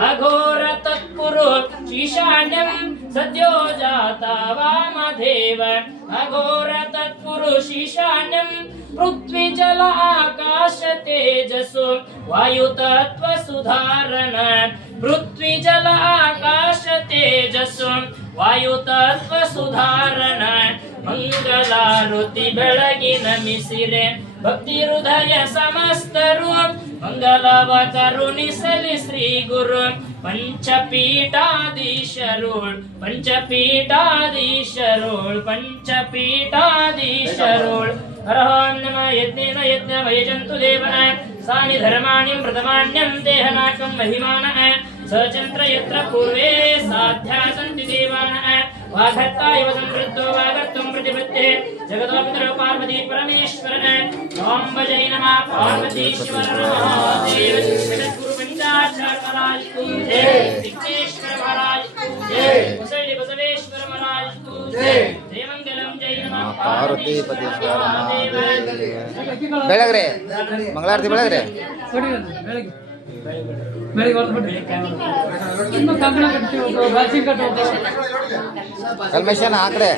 अघोर तत्पुरो शीशाण्यं सद्यो जाता वामदेव अघोर तत्पुरुषीशान्यं पृथ्वी जल आकाश तेजसो वायुतत्व सुधारण पृथ्वी जल आकाश तेजसो वायुतत्व सुधारण मंगलारुति ಬೆಳಗಿನ ಮಿಸಿರೆ ಭಕ್ತಿ ಹೃದಯ ಸಮಸ್ತರು ಮಂಗಲವ ಕರುಣಿಸಲಿ ಶ್ರೀ ಗುರು ಪಂಚಪೀಠಾಧೀಶರೋಳ್ ಪಂಚಪೀಠಾಧೀಶರೋಳ್ ಪಂಚಪೀಠಾಧೀಶರೋಳ್ ಹರಹಂ ನಮ ಯಜ್ಞೇನ ಯಜ್ಞಮಯಜಂತು ದೇವನ ಸಾನಿ ಧರ್ಮಾಣ್ಯಂ ಪ್ರಥಮಾಣ್ಯಂ ದೇಹನಾಕಂ ಮಹಿಮಾನಃ ಸಚಂತ್ರ ಯತ್ರ ಪೂರ್ವೇ ಸಾಧ್ಯ ಸಂತಿ ದೇವಾನಃ वाघत्ता इव संवृद्धो वागर्तुं प्रतिपत्ते जगदोपितरो पार्वती परमेश्वरः ओम भजै नमः पार्वतीश्वर महादेव जगद्गुरु पंचाक्षर महाराज की जय विघ्नेश्वर महाराज की जय मुसळी बसवेश्वर महाराज की जय जय मंगलम जय नमः पार्वती पतीश्वर महादेव ಬೆಳಗ್ರೆ ಮಂಗಳಾರತಿ ಬೆಳಗ್ರೆ ಬೆಳಗ್ಗೆ ಬೆಳಗ್ಗೆ ಹೊರಟುಬಿಟ್ರಿ ಇನ್ನು ಕಂಕಣ ಕಟ್ಟಿ ಬಾಸಿ ಕಟ್ಟೋದು ಕಲ್ಮೇಶನ ಆ ಕಡೆ